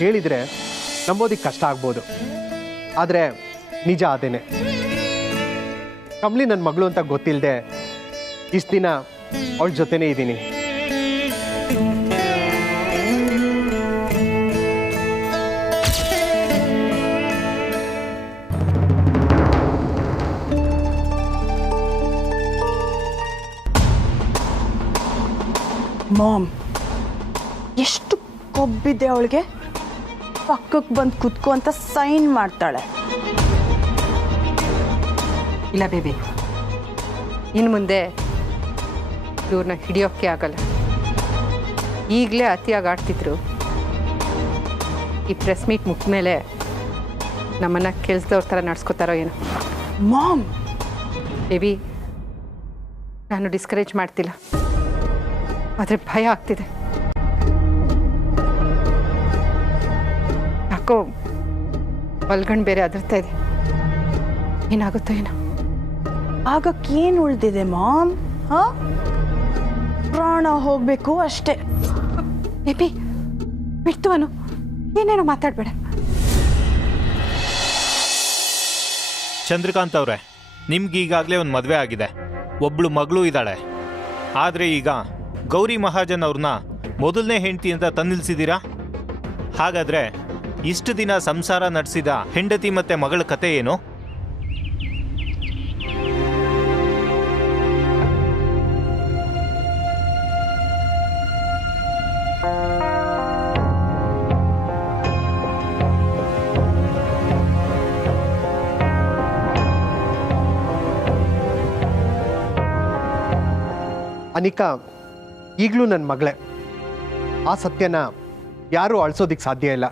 ಹೇಳಿದರೆ ನಂಬೋದಿಕ್ಕೆ ಕಷ್ಟ ಆಗ್ಬೋದು, ಆದರೆ ನಿಜ ಅದೇನೆ. ಕಮಲಿ ನನ್ನ ಮಗಳು ಅಂತ ಗೊತ್ತಿಲ್ಲದೆ ಇಷ್ಟು ದಿನ ಅವಳ ಜೊತೆನೇ ಇದ್ದೀನಿ. ಮಾಮ್, ಎಷ್ಟು ಕೊಬ್ಬಿದೆ ಅವಳಿಗೆ. ಪಕ್ಕಕ್ಕೆ ಬಂದು ಕುತ್ಕೋ ಅಂತ ಸೈನ್ ಮಾಡ್ತಾಳೆ. ಇಲ್ಲ ಬೇಬಿ, ಇನ್ನು ಮುಂದೆ ಇವ್ರನ್ನ ಹಿಡಿಯೋಕ್ಕೆ ಆಗಲ್ಲ. ಈಗಲೇ ಅತಿಯಾಗಿ ಆಡ್ತಿದ್ರು. ಈ ಪ್ರೆಸ್ ಮೀಟ್ ಮುಗಿದ ಮೇಲೆ ನಮ್ಮನ್ನು ಕೆಲಸದವ್ರ ಥರ ನಡ್ಸ್ಕೊತಾರೋ ಏನೋ. ಮಾಮ್ ಬೇಬಿ, ನಾನು ಡಿಸ್ಕರೇಜ್ ಮಾಡ್ತಿಲ್ಲ, ಆದರೆ ಭಯ ಆಗ್ತಿದೆ. ಯಾಕೋ ಬಲ್ಗಣ್ ಬೇರೆ ಅದರ್ತಾ ಇದೆ. ಏನಾಗುತ್ತೋ ಏನೋ. ಆಗಕ್ಕೇನು ಉಳ್ದಿದೆ ಮಾಮ್? ಪ್ರಾಣ ಹೋಗ್ಬೇಕು ಅಷ್ಟೇ. ಬೇಬಿ ಬಿಡ್ತು ಅನು, ಏನೇನೋ ಮಾತಾಡಬೇಡ. ಚಂದ್ರಕಾಂತ್ ಅವರೇ, ನಿಮ್ಗೀಗಾಗಲೇ ಒಂದು ಮದುವೆ ಆಗಿದೆ, ಒಬ್ಳು ಮಗಳು ಇದ್ದಾಳೆ. ಆದರೆ ಈಗ ಗೌರಿ ಮಹಾಜನ್ ಅವ್ರನ್ನ ಮೊದಲನೇ ಹೆಂಡತಿ ಅಂತ ತಂದಿಲ್ಸಿದ್ದೀರಾ. ಹಾಗಾದರೆ ಇಷ್ಟು ದಿನ ಸಂಸಾರ ನಡೆಸಿದ ಹೆಂಡತಿ ಮತ್ತು ಮಗಳ ಕತೆ ಏನು? ಅನಿಕಾ ಈಗಲೂ ನನ್ನ ಮಗಳೇ. ಆ ಸತ್ಯನ ಯಾರೂ ಅಳಿಸೋದಿಕ್ಕೆ ಸಾಧ್ಯ ಇಲ್ಲ.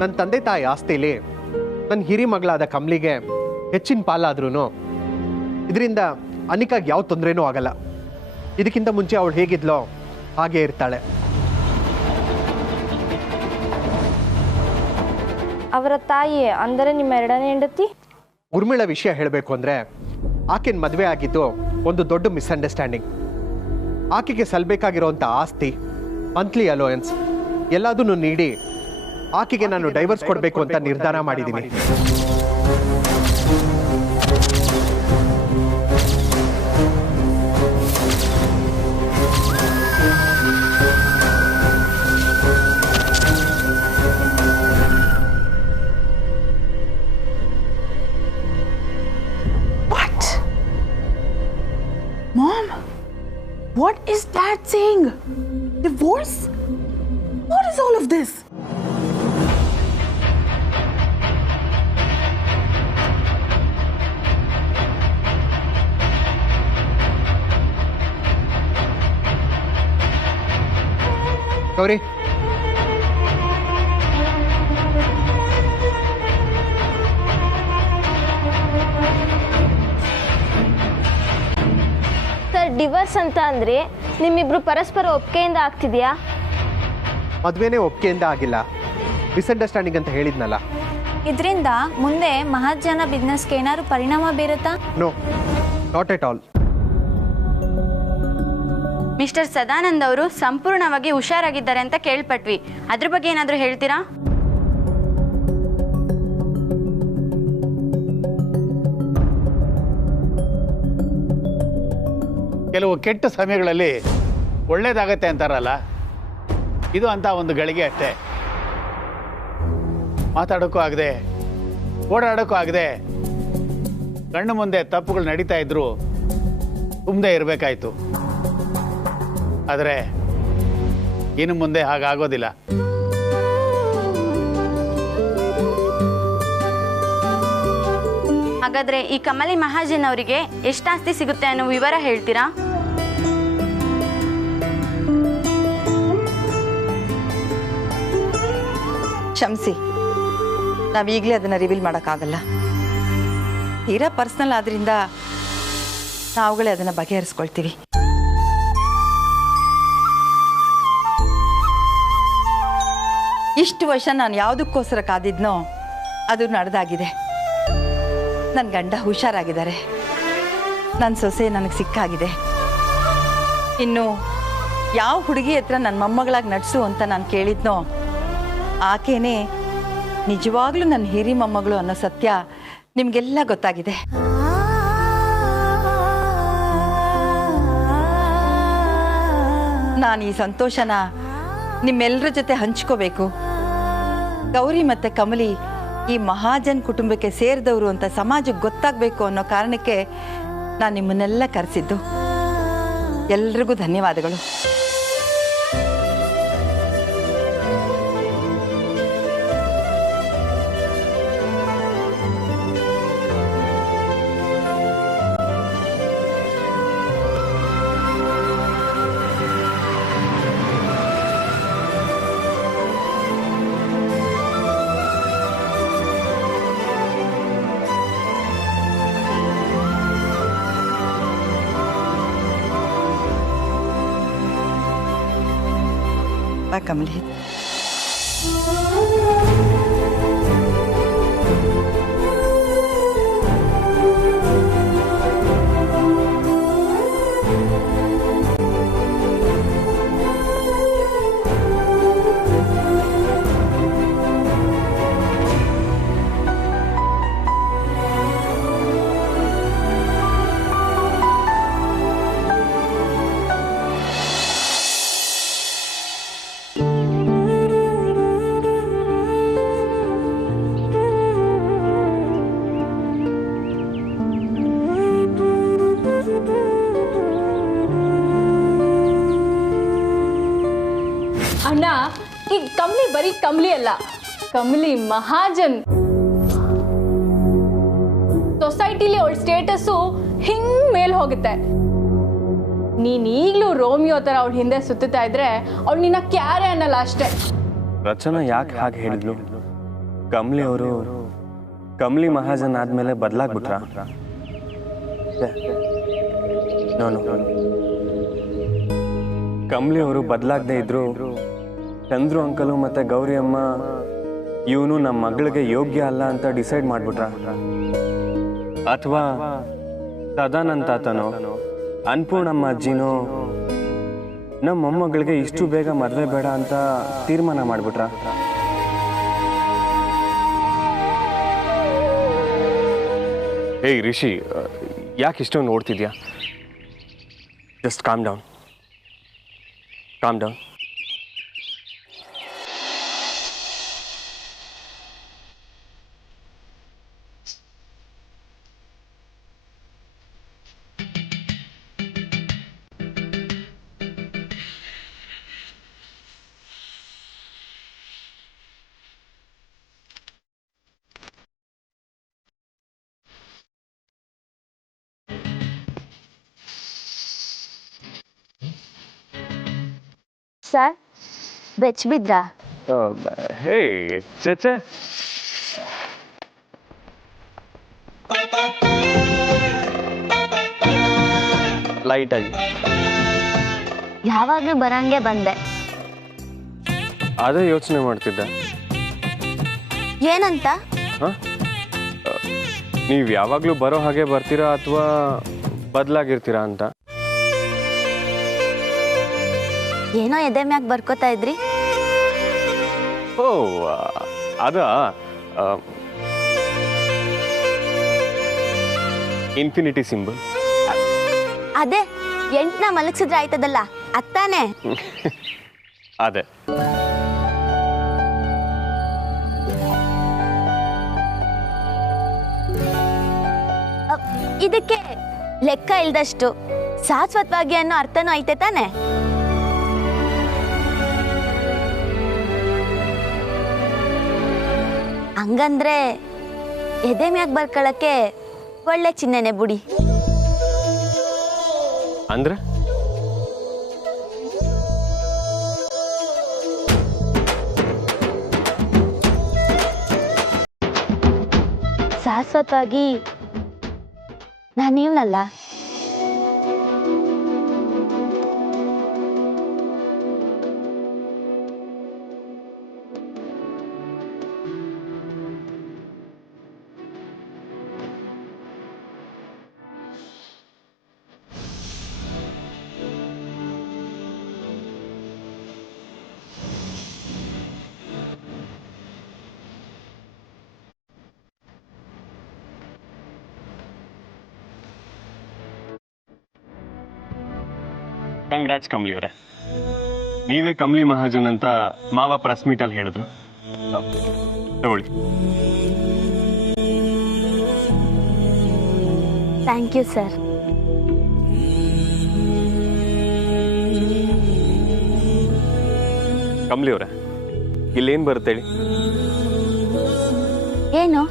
ನನ್ನ ತಂದೆ ತಾಯಿ ಆಸ್ತಿಲಿ ನನ್ನ ಹಿರಿ ಮಗಳಾದ ಕಮಲಿಗೆ ಹೆಚ್ಚಿನ ಪಾಲಾದ್ರೂ ಇದರಿಂದ ಅನಿಕಾಗೆ ಯಾವ ತೊಂದರೆನೂ ಆಗಲ್ಲ. ಇದಕ್ಕಿಂತ ಮುಂಚೆ ಅವಳು ಹೇಗಿದ್ಲೋ ಹಾಗೇ ಇರ್ತಾಳೆ. ಅವರ ತಾಯಿ ಅಂದರೆ ನಿಮ್ಮ ಎರಡನೇ ಹೆಂಡತಿ? ಉರ್ಮಿಳ ವಿಷಯ ಹೇಳಬೇಕು ಅಂದರೆ ಆಕೆನ ಮದುವೆ ಆಗಿದ್ದು ಒಂದು ದೊಡ್ಡ ಮಿಸ್ಅಂಡರ್ಸ್ಟ್ಯಾಂಡಿಂಗ್. ಆಕೆಗೆ ಸಲ್ಲಬೇಕಾಗಿರೋಂಥ ಆಸ್ತಿ, ಮಂತ್ಲಿ ಅಲೋಯನ್ಸ್ ಎಲ್ಲದನ್ನು ನೀಡಿ ಆಕೆಗೆ ನಾನು ಡೈವರ್ಸ್ ಕೊಡಬೇಕು ಅಂತ ನಿರ್ಧಾರ ಮಾಡಿದ್ದೀನಿ. Mom, what is Dad saying? Divorce? What is all of this? Gauri, divorce ಅಂತ ಅಂದ್ರೆ ನಿಮ್ಮಿಬ್ರು ಪರಸ್ಪರ ಒಪ್ಪಿಗೆಯಿಂದ ಆಗ್ತಿದ್ಯಾ? ಮದುವೆನೇ ಒಪ್ಪಿಗೆಯಿಂದ ಆಗಿಲ್ಲ, ಮಿಸ್ಅಂಡರ್ಸ್ಟ್ಯಾಂಡಿಂಗ್ ಅಂತ ಹೇಳಿದ್ನಲ್ಲ. ಇದರಿಂದ ಮುಂದೆ ಮಹಾಜನ ಬಿಸ್ನೆಸ್ಗೆ ಏನಾದ್ರು ಪರಿಣಾಮ ಬೀರುತ್ತಾ? No, not at all. Mister Sadanand ಅವರು ಸಂಪೂರ್ಣವಾಗಿ ಹುಷಾರಾಗಿದ್ದಾರೆ ಅಂತ ಕೇಳ್ಪಟ್ವಿ. ಅದ್ರ ಬಗ್ಗೆ ಏನಾದರೂ ಹೇಳ್ತೀರಾ? ಕೆಲವು ಕೆಟ್ಟ ಸಮಯಗಳಲ್ಲಿ ಒಳ್ಳೇದಾಗತ್ತೆ ಅಂತಾರಲ್ಲ, ಇದು ಅಂತ ಒಂದು ಗಳಿಗೆ ಅಷ್ಟೇ. ಮಾತಾಡೋಕ್ಕೂ ಆಗದೆ, ಓಡಾಡೋಕ್ಕೂ ಆಗದೆ, ಕಣ್ಣು ಮುಂದೆ ತಪ್ಪುಗಳು ನಡೀತಾ ಇದ್ರು ಸುಮ್ಮನೆ ಇರಬೇಕಾಯ್ತು. ಆದರೆ ಇನ್ನು ಮುಂದೆ ಹಾಗಾಗೋದಿಲ್ಲ. ಹಾಗಾದ್ರೆ ಈ ಕಮಲಿ ಮಹಾಜನ್ ಅವರಿಗೆ ಎಷ್ಟು ಆಸ್ತಿ ಸಿಗುತ್ತೆ ಅನ್ನೋ ವಿವರ ಹೇಳ್ತೀರಾ? ಕ್ಷಮಿಸಿ, ನಾವೀಗಲೇ ಅದನ್ನು ರಿವೀಲ್ ಮಾಡೋಕ್ಕಾಗಲ್ಲ. ತೀರಾ ಪರ್ಸ್ನಲ್ ಆದ್ರಿಂದ ನಾವುಗಳೇ ಅದನ್ನು ಬಗೆಹರಿಸ್ಕೊಳ್ತೀವಿ. ಇಷ್ಟು ವರ್ಷ ನಾನು ಯಾವುದಕ್ಕೋಸ್ಕರ ಕಾದಿದ್ನೋ ಅದು ನಡೆದಾಗಿದೆ. ನನ್ನ ಗಂಡ ಹುಷಾರಾಗಿದ್ದಾರೆ. ನನ್ನ ಸೊಸೆ ನನಗೆ ಸಿಕ್ಕಾಗಿದೆ. ಇನ್ನು ಯಾವ ಹುಡುಗಿ ಹತ್ರ ನನ್ನ ಮೊಮ್ಮಗಳಾಗಿ ನಡ್ಸು ಅಂತ ನಾನು ಕೇಳಿದ್ನೋ ಆಕೆನೇ ನಿಜವಾಗ್ಲೂ ನನ್ನ ಹಿರಿ ಮೊಮ್ಮಗಳು ಅನ್ನೋ ಸತ್ಯ ನಿಮಗೆಲ್ಲ ಗೊತ್ತಾಗಿದೆ. ನಾನು ಈ ಸಂತೋಷನ ನಿಮ್ಮೆಲ್ಲರ ಜೊತೆ ಹಂಚ್ಕೋಬೇಕು. ಗೌರಿ ಮತ್ತು ಕಮಲಿ ಈ ಮಹಾಜನ್ ಕುಟುಂಬಕ್ಕೆ ಸೇರಿದವರು ಅಂತ ಸಮಾಜಕ್ಕೆ ಗೊತ್ತಾಗಬೇಕು ಅನ್ನೋ ಕಾರಣಕ್ಕೆ ನಾನು ನಿಮ್ಮನ್ನೆಲ್ಲ ಕರೆಸಿದ್ದು. ಎಲ್ರಿಗೂ ಧನ್ಯವಾದಗಳು. ಕಮಲಿ, ಅಣ್ಣ, ಈ ಕಮ್ಲಿ ಬರೀ ಕಮ್ಲಿ ಅಲ್ಲ, ಕಮಲಿ ಮಹಾಜನ್. ಸೊಸೈಟಿಲಿ ಅವಳ ಸ್ಟೇಟಸ್ಸು ಹಿಂಗ್ ಮೇಲ್ ಹೋಗುತ್ತೆ. ನೀನ್ ಈಗ್ಲೂ ರೋಮಿಯೋ ತರ ಅವಳ ಹಿಂದೆ ಸುತ್ತಾ ಇದ್ರೆ ಅವಳು ನಿನ್ನ ಕ್ಯಾರೆ ಅನ್ನಲ್ಲ ಅಷ್ಟೇ. ರಚನಾ ಯಾಕೆ ಹಾಗೆ ಹೇಳಿದ್ಲು? ಕಮಲಿ ಅವರು ಕಮಲಿ ಮಹಾಜನ್ ಆದ್ಮೇಲೆ ಬದಲಾಗ್ಬಿಟ್ರ? ಕಮಲಿ ಅವರು ಬದಲಾಗದೆ ಇದ್ರು ಚಂದ್ರು ಅಂಕಲು ಮತ್ತೆ ಗೌರಿ ಅಮ್ಮ ಇವನು ನಮ್ಮ ಮಗಳಿಗೆ ಯೋಗ್ಯ ಅಲ್ಲ ಅಂತ ಡಿಸೈಡ್ ಮಾಡ್ಬಿಟ್ರ? ಅಥವಾ ಸದಾನಂದ ತಾತನೋ ಅನ್ಪೂರ್ಣಮ್ಮ ಅಜ್ಜಿನೋ ನಮ್ಮ ಮೊಮ್ಮಗಳಿಗೆ ಇಷ್ಟು ಬೇಗ ಮದುವೆ ಬೇಡ ಅಂತ ತೀರ್ಮಾನ ಮಾಡ್ಬಿಟ್ರ? ಏಯ್ ರಿಷಿ, ಯಾಕೆ ಇಷ್ಟೊಂದು ನೋಡ್ತಿದ್ಯಾ? Just calm down, calm down. Sir, ಬೆಚ್ ಬಿದ್ರಾ? ಹೇ ಚೇಚೆ, ಲೈಟ್ ಆಗಿ ಯಾವಾಗ್ಲೂ ಬರಂಗೆ ಬಂದೆ. ಅದೇ ಯೋಚನೆ ಮಾಡ್ತಿದ್ದೆ. ಏನಂತ? ನೀವು ಯಾವಾಗಲೂ ಬರೋ ಹಾಗೆ ಬರ್ತೀರಾ ಅಥವಾ ಬದಲಾಗಿರ್ತೀರಾ ಅಂತ. ಏನೋ ಎದೆ ಮ್ಯಾಗ್ ಬರ್ಕೋತಾ ಇದ್ರಿ. ಓ ಅದ ಇನ್ಫಿನಿಟಿ ಸಿಂಬಲ್. ಅದೇ 8ನ ಮಲಗಿಸಿದ್ರೆ ಆಯ್ತದಲ್ಲ, ಅತ್ತಾನೆ. ಅದೇ ಇದಕ್ಕೆ ಲೆಕ್ಕ ಇಲ್ದಷ್ಟು ಶಾಶ್ವತವಾಗಿ ಅನ್ನೋ ಅರ್ಥನೂ ಐತೆ ತಾನೆ. ಹಂಗಂದ್ರೆ ಎದೆ ಮ್ಯಾಗ್ ಬರ್ಕೊಳಕ್ಕೆ ಒಳ್ಳೆ ಚಿಹ್ನೆನೆ ಬುಡಿ. ಅಂದ್ರೆ ಶಾಶ್ವತವಾಗಿ ನಾನು ನೀವನಲ್ಲ. ಕಂಗ್ರಾಟ್ಸ್ ಕಮಲಿ ಅವರೇ. ನೀವೇ ಕಮಲಿ ಮಹಾಜನ್ ಅಂತ ಮಾವ ಪ್ರೆಸ್ ಮೀಟಲ್ಲಿ ಹೇಳಿದ್ರು. ತಗೊಳ್ಳಿ. Thank you sir. ಕಮಲಿ ಅವರೇ, ಇಲ್ಲೇನು ಬರುತ್ತೆ ಹೇಳಿ? ಏನು?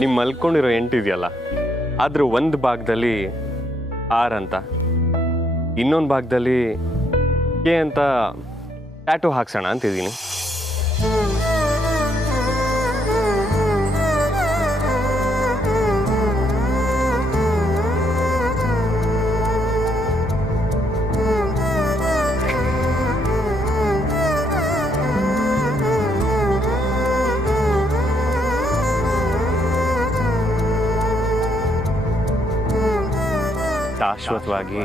ನೀವು ಮಲ್ಕೊಂಡಿರೋ 8 ಇದೆಯಲ್ಲ, ಆದ್ರೆ ಒಂದು ಭಾಗದಲ್ಲಿ R ಅಂತ, ಇನ್ನೊಂದು ಭಾಗದಲ್ಲಿ K ಅಂತ ಟ್ಯಾಟೂ ಹಾಕ್ಸೋಣ ಅಂತಿದ್ದೀನಿ. ಶಾಶ್ವತವಾಗಿ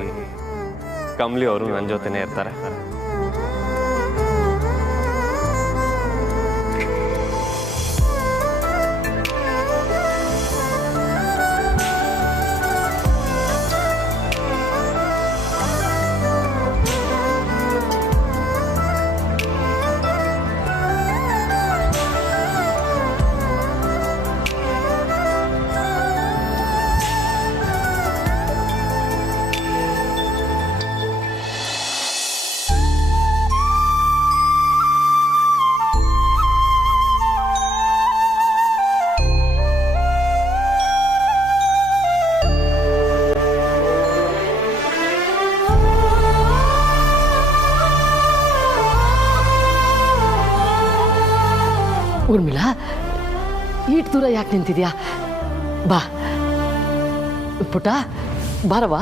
ಕಮಲಿ ಅವರು ನನ್ನ ಜೊತೆನೇ ಇರ್ತಾರೆ. ಊರ್ಮಿಳಾ, ಈಟ್ ದೂರ ಯಾಕೆ ನಿಂತಿದ್ಯಾ? ಬಾ ಪುಟ, ಬಾರವಾ,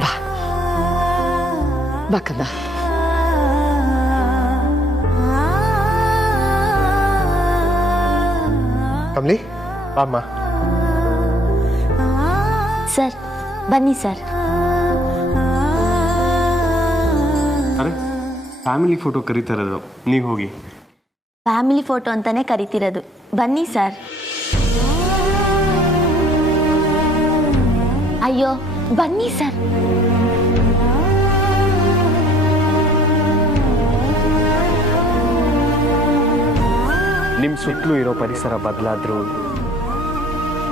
ಬಾ ಬಾ ಕಂದ. ಕಮಲಿ ಬಾಮ್ಮ. ಸರ್ ಬನ್ನಿ ಸರ್. ಅರೆ, ಫ್ಯಾಮಿಲಿ ಫೋಟೋ ಕರೀತಾ ಇರೋದು, ನೀವು ಹೋಗಿ. ಫ್ಯಾಮಿಲಿ ಫೋಟೋ ಅಂತಾನೆ ಕರಿತಿರೋದು, ಬನ್ನಿ ಸರ್. ಅಯ್ಯೋ ಬನ್ನಿ ಸರ್. ನಿಮ್ಮ ಸುತ್ತಲೂ ಇರೋ ಪರಿಸರ ಬದಲಾದ್ರೂ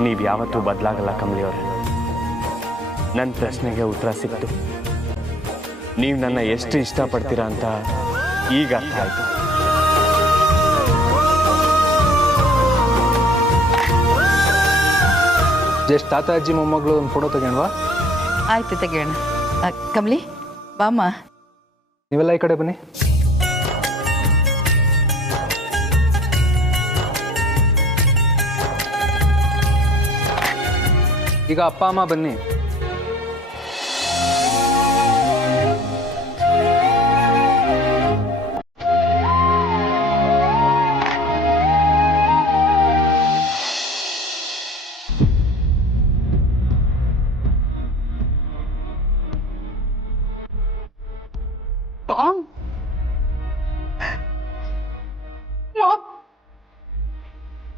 ನೀವು ಯಾವತ್ತೂ ಬದಲಾಗಲ್ಲ ಕಮಲಿ ಅವರೇ. ನನ್ನ ಪ್ರಶ್ನೆಗೆ ಉತ್ತರ ಸಿಕ್ತು. ನೀವು ನನ್ನ ಎಷ್ಟು ಇಷ್ಟಪಡ್ತೀರಾ ಅಂತ ಈಗ ಅರ್ಥ ಆಯ್ತು. ಜಸ್ಟ್ ತಾತ ಅಜ್ಜಿ ಮೊಮ್ಮಗಳು ಒಂದು ಫೋಟೋ ತೆಗೆಣವಾ? ಆಯ್ತು, ತೆಗೆಯೋಣ. ಕಮಲಿ ಬಾಮ್ಮ. ನೀವೆಲ್ಲ ಈ ಕಡೆ ಬನ್ನಿ. ಈಗ ಅಪ್ಪ ಅಮ್ಮ ಬನ್ನಿ.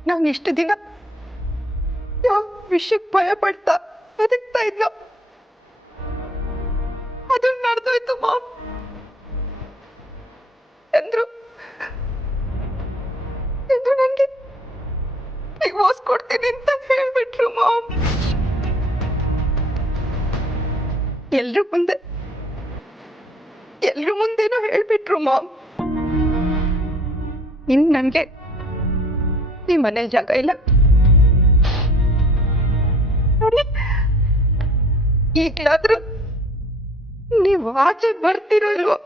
ನಾನು ಇಷ್ಟು ದಿನ ಯಾವ ವಿಷಯಕ್ಕೆ ಭಯ ಪಡ್ತಾ ಬದುಕ್ತಾ ಇದ್ದ, ಅದು ನಡೆದೋಯ್ತು ಮಾಮ್. ಎಂದ್ರು ನನಗೆ ಡಿವೋರ್ಸ್ ಕೊಡ್ತೀನಿ ಅಂತ ಹೇಳ್ಬಿಟ್ರು ಮಾಮ್. ಎಲ್ರ ಮುಂದೆನೂ ಹೇಳ್ಬಿಟ್ರು ಮಾಮ್. ಇನ್ನು ನನಗೆ ಈ ಮನೇಲಿ ಜಾಗ ಇಲ್ಲ. ನೋಡಿ, ಈಗಲಾದ್ರೂ ನೀವು ಆಚೆ ಬರ್ತಿರೋ ಇಲ್ವೋ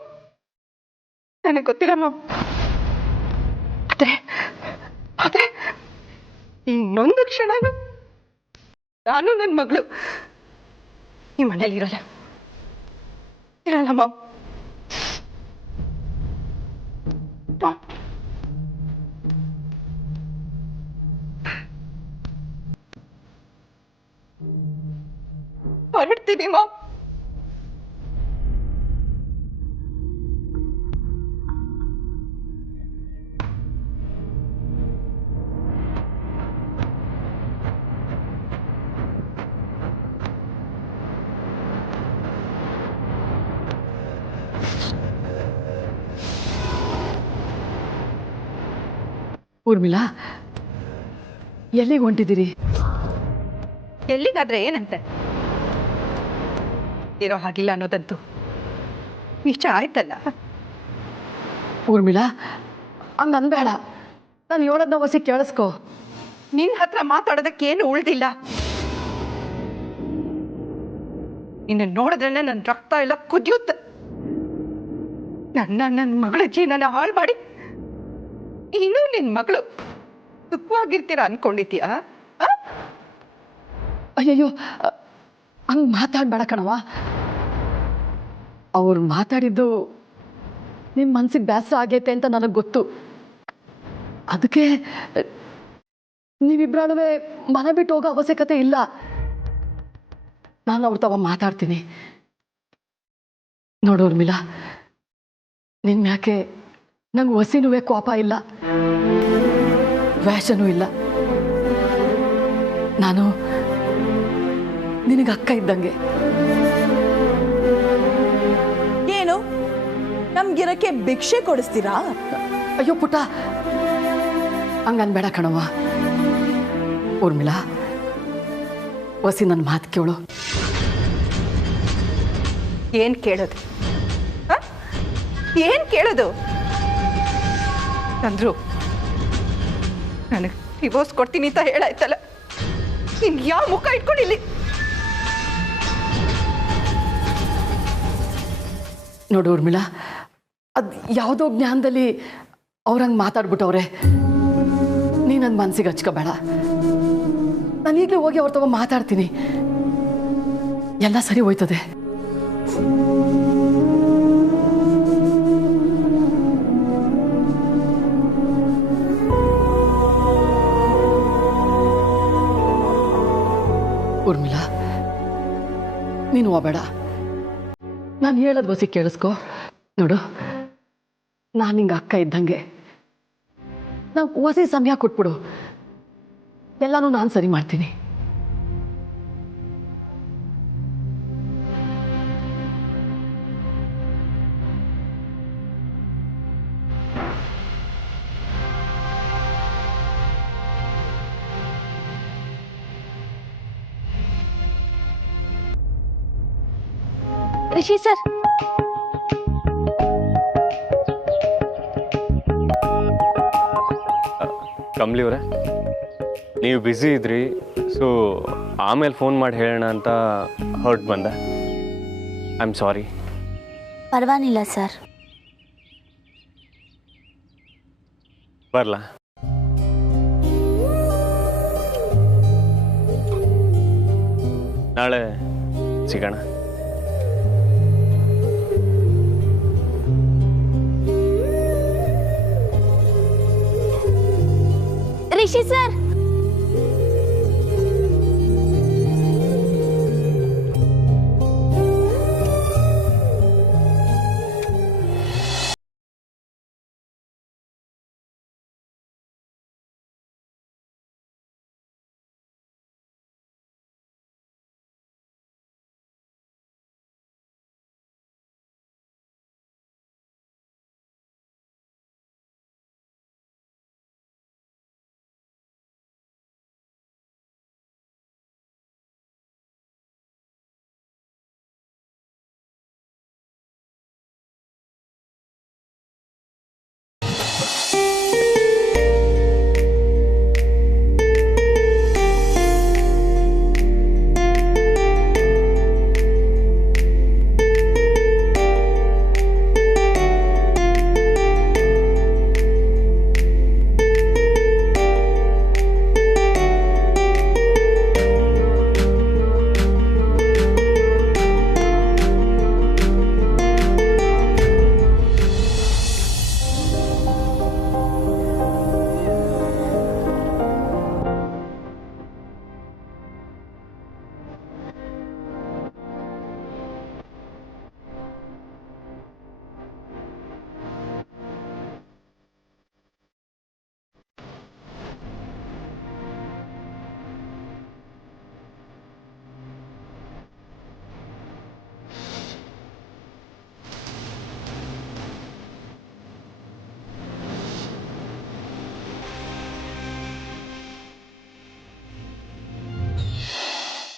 ನನಗೆ ಗೊತ್ತಿಲ್ಲ ಮಾಮ್. ಆದ್ರೆ ಇನ್ನೊಂದು ಕ್ಷಣ ನಾನು ನನ್ನ ಮಗಳು ಈ ಮನೇಲಿ ಇರಲ್ಲ ಮಾಮ್. ಹೊರಡ್ತೀನಿ ಮಾಮ್. ಊರ್ಮಿಳಾ ಎಲ್ಲಿಗೆ ಹೊಂಟಿದ್ದೀರಿ? ಎಲ್ಲಿಗಾದ್ರೆ ಏನಂತೆ ಇರೋ ಹಾಗಿಲ್ಲ ಅನ್ನೋದಂತೂ ನಿಜ ಆಯ್ತಲ್ಲ. ಊರ್ಮಿಳಾ ಹಂಗೆ ಅನ್ಬೇಡ, ನಾನು ಹೇಳೋದನ್ನ ಹೊಸಿ ಕೇಳಿಸ್ಕೊ. ನಿನ್ನ ಹತ್ರ ಮಾತಾಡೋದಕ್ಕೆ ಏನು ಉಳ್ದಿಲ್ಲ. ನಿನ್ನ ನೋಡಿದ್ರೆ ನನ್ನ ರಕ್ತ ಎಲ್ಲ ಕುದಿಯುತ್ತೆ. ನನ್ನ ಮಗಳ ಜೀವನ ಹಾಳು ಮಾಡಿ ಇನ್ನೂ ನಿನ್ನ ಮಗಳು ಸುಖವಾಗಿರ್ತೀರ ಅನ್ಕೊಂಡಿದ್ಯಾ? ಅಯ್ಯಯ್ಯೋ ಹಂಗೆ ಮಾತಾಡ್ಬೇಡ ಕಣವ. ಅವ್ರು ಮಾತಾಡಿದ್ದು ನಿಮ್ಮ ಮನ್ಸಿಗೆ ಬೇಸರ ಆಗೈತೆ ಅಂತ ನನಗೆ ಗೊತ್ತು. ಅದಕ್ಕೆ ನೀವಿಬ್ಬರಳುವೆ ಮನೆ ಬಿಟ್ಟು ಹೋಗೋ ಅವಶ್ಯಕತೆ ಇಲ್ಲ. ನಾನು ಅವ್ರ ತವ ಮಾತಾಡ್ತೀನಿ. ನೋಡು ಊರ್ಮಿಳಾ, ನಿನ್ನ ಯಾಕೆ ನಂಗೆ ಹೊಸಿನೂ ಕೋಪ ಇಲ್ಲ, ದ್ವೇಷನೂ ಇಲ್ಲ. ನಾನು ನಿನಗೆ ಅಕ್ಕ ಇದ್ದಂಗೆ. ಏನು ನಮ್ಗಿರಕ್ಕೆ ಭಿಕ್ಷೆ ಕೊಡಿಸ್ತೀರಾ? ಅಯ್ಯೋ ಪುಟ್ಟ, ಹಂಗನ್ಬೇಡ ಕಣವ್ವ. ಊರ್ಮಿಳಾ, ಹೊಸಿ ನನ್ನ ಮಾತು ಕೇಳು. ಏನ್ ಕೇಳೋದು? ಏನ್ ಕೇಳೋದು? ಚಂದ್ರು, ನನಗೆ ಡಿವೋರ್ಸ್ ಕೊಡ್ತೀನಿ ಅಂತ ಹೇಳಾಯ್ತಲ್ಲ, ನಿನ್ ಯಾವ ಮುಖ ಇಟ್ಕೊಂಡಿಲ್ಲಿ? ನೋಡು ಊರ್ಮಿಳಾ, ಅದು ಯಾವುದೋ ಜ್ಞಾನದಲ್ಲಿ ಅವ್ರಂಗೆ ಮಾತಾಡ್ಬಿಟ್ಟವ್ರೆ. ನೀ ನನ್ನ ಮನಸ್ಸಿಗೆ ಹಚ್ಕೋಬೇಡ. ನಾನು ಈಗಲೇ ಹೋಗಿ ಅವ್ರ ತಗೋ ಮಾತಾಡ್ತೀನಿ, ಎಲ್ಲ ಸರಿ ಹೋಯ್ತದೆ. ಊರ್ಮಿಳಾ, ನೀನು ಹೋಗಬೇಡ. ನಾನು ಹೇಳೋದು ಬಸಿ ಕೇಳಿಸ್ಕೊ. ನೋಡು, ನಾನು ನಿಂಗೆ ಅಕ್ಕ ಇದ್ದಂಗೆ. ನಾವು ಹೊಸಿ ಸಮಯ ಕೊಟ್ಬಿಡು, ಎಲ್ಲನೂ ನಾನು ಸರಿ ಮಾಡ್ತೀನಿ. ರಿಷಿ ಸರ್, ಕಮಲಿ ಅವರೇ, ನೀವು ಬ್ಯುಸಿ ಇದ್ರಿ, ಸೊ ಆಮೇಲೆ ಫೋನ್ ಮಾಡಿ ಹೇಳೋಣ ಅಂತ ಹೊರಟು ಬಂದೆ. I am sorry. ಪರವಾಗಿಲ್ಲ ಸರ್. ಬರಲಾ? ನಾಳೆ ಸಿಗೋಣ. ರಿಷಿ ಸರ್,